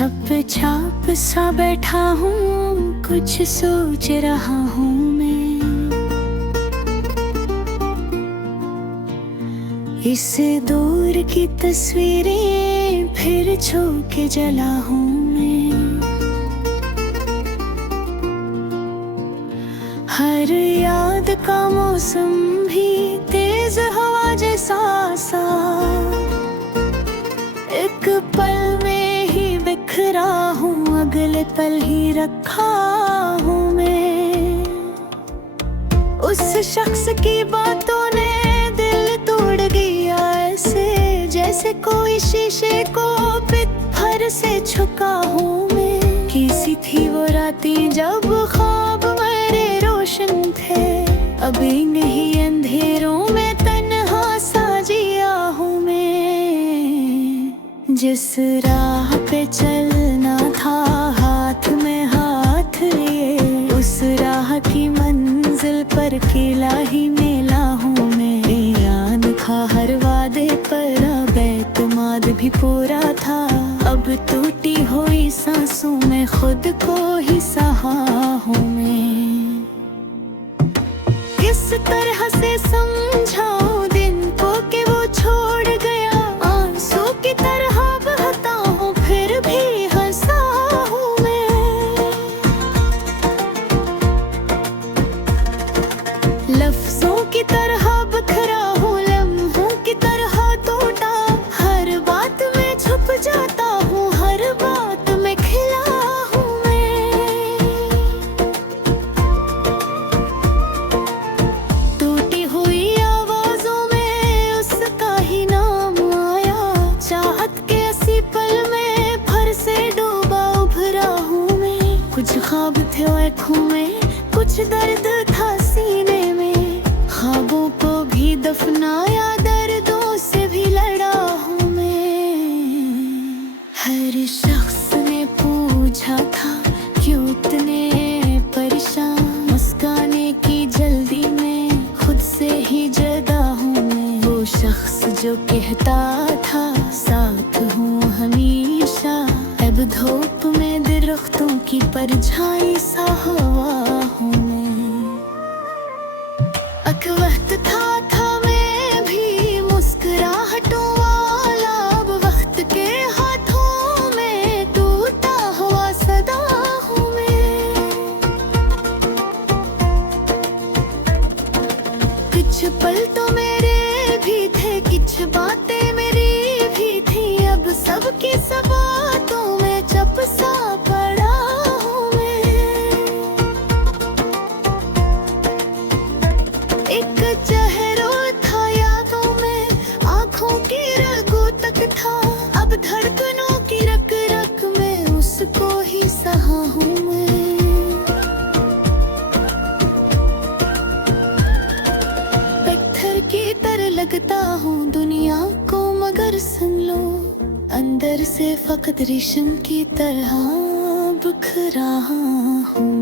छप छाप सा बैठा हूँ, कुछ सोच रहा हूँ मैं। इस दौर की तस्वीरें फिर छू के जला हूँ मैं। हर याद का मौसम भी तेज हवा जैसा सा, एक पल में ही बिखरा हूँ, अगले पल ही रखा हूँ मैं। उस शख्स की बातों ने दिल तोड़ दिया ऐसे, जैसे कोई शीशे को पत्थर से छुका हूँ मैं। कैसी थी वो रातें जब ख्वाब मेरे रोशन थे, अभी नहीं अंधेरों में तन्हा सा जिया हूँ मैं। जिस राह पे चलना था हाथ में हाथ लिए, उस राह की मंजिल पर अकेला ही मिला हूँ मैं। याद था हर वादे पर अब एतमाद भी पूरा था, अब टूटी हुई सांसों में खुद को ही सहा हूँ मैं। किस तरह से समझाऊं दिन को कि वो छोड़ गया, आंसू की तरह बहता हूँ फिर भी हंसा हूँ मैं। लफ्जों की तरह बिखरा हूँ, लम्हों की तरह टूटा, हर बात में छुप जाता हूँ, हर बात में खिला हूँ मैं। टूटी हुई आवाजों में उसका ही नाम आया, चाहत के ऐसी पल में भर से डूबा उभरा हूँ मैं। कुछ ख्वाब थे आँखों में, कुछ दर्द था सीने में, ख्वाबों को भी दफनाया, दर्दों से भी लड़ा हूँ मैं। हर शख्स ने पूछा था क्यों इतने परेशान, मुस्काने की जल्दी में खुद से ही जगा हूँ मैं। वो शख्स जो कहता था साथ हूँ हमेशा, अब धूप में दरख्तों की परछाई सा हुआ हूँ मैं। एक वक्त था मैं भी मुस्कुराहटों वाला, अब वक्त के हाथों में टूटा हुआ सदा हूँ मैं। कुछ पल तो मेरे भी थे, कुछ बातें मेरी भी थी, अब सबकी सब बातों में चुप सा पड़ा हूँ मैं। एक चेहरा था यादों में, आँखों की रगों तक था, अब धड़कनों की रग रग में उसको ही सहा हूँ मैं। पत्थर की तरह लगता हूँ दुनिया को, मगर सुन लो अंदर से फकत रेशम की तरह बिखरा हूँ।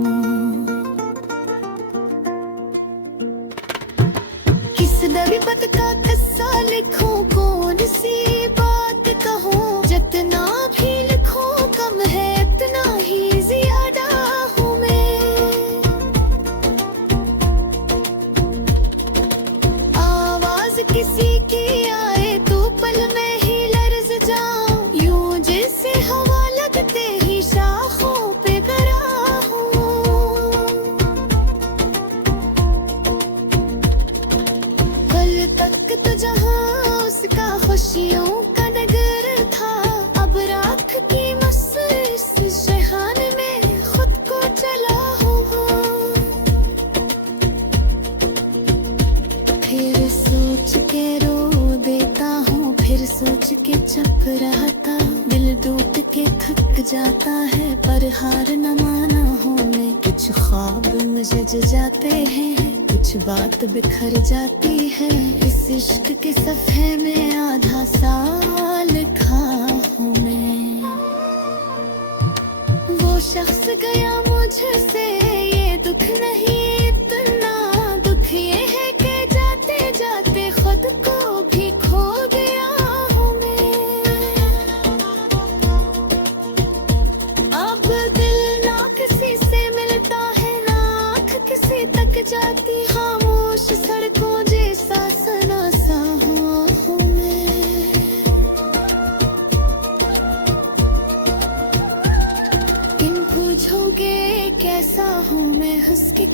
किस नबीबत का किस्सा लिखूं, कौन सी बात कहूं, जितना भी लिखूं कम है इतना ही ज्यादा हूँ मैं। आवाज किसी की आए तो पल में ही लर्ज जाऊं, यूं जैसे हवा लगते ही शाखों पे गिरा हूँ। कल तक तो जहाँ उसका खुशियों का नगर था, अब राख की मस्त शहान में खुद को चला हूँ। फिर सोच के रो देता हूँ, फिर सोच के चुप रहता, दिल टूट के थक जाता है पर हार न माना हूँ मैं। कुछ ख्वाब मुझे जाते हैं, कुछ बात बिखर जाती है, इस इश्क के सफ़े में आधा साल लिखा हूँ मैं। वो शख्स गया मुझसे, ये दुख नहीं इतना, दुख ये है कि जाते जाते खुद को भी खो गया हूँ मैं।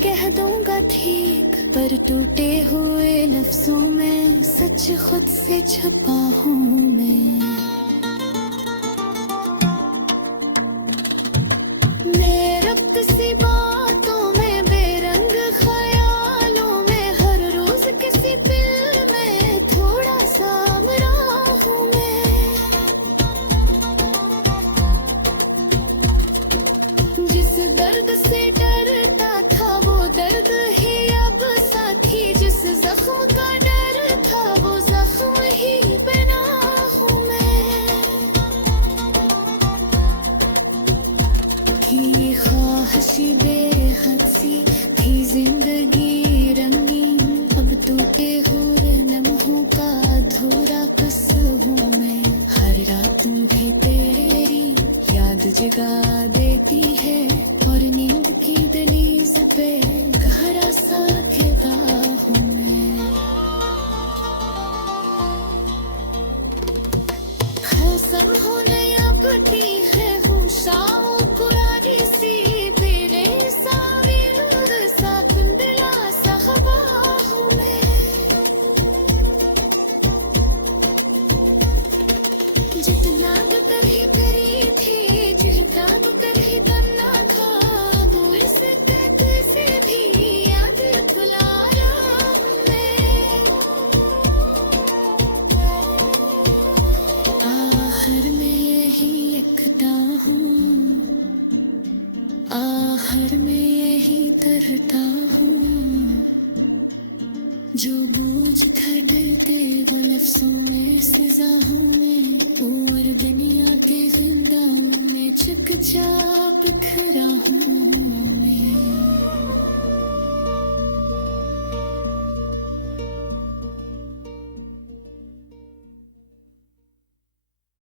कह दूंगा ठीक, पर टूटे हुए लफ्जों में सच खुद से छुपा हूँ मैं। रक्त सी बातों में, बेरंग ख्यालों में, हर रोज किसी पिल में थोड़ा सा मरा हूँ मैं। जिस दर्द से डरता था वो दर्द ही अब साथी, जिस जख्म का डर था वो जख्म ही बना हूँ मैं। थी ख्वाहिशी बेहद सी, थी जिंदगी रंगीन, अब टूटे हुए लम्हों का अधूरा पस हूँ मैं। हर रात भी तेरी याद जगा देती है, और नींद की दलीज पे गहरा सा फिदा हूँ मैं। कसम हो नया बटी है होशाओं पुरानी सी, तेरे साविर सा कुंडला सा हवा हूँ मैं। जितना बुतर ही करी थी, जितना बुतर ही तन्ना था, दूर से कैसे भी याद भुला रहा हूँ मैं। आखिर में यही एकता हूँ, आखिर में यही तरता हूँ, जो बोझ था डरते वो लफ्जों में सिजा हूँ मैं। और दुनिया के जिंदा में चकचा बिखरा हूँ।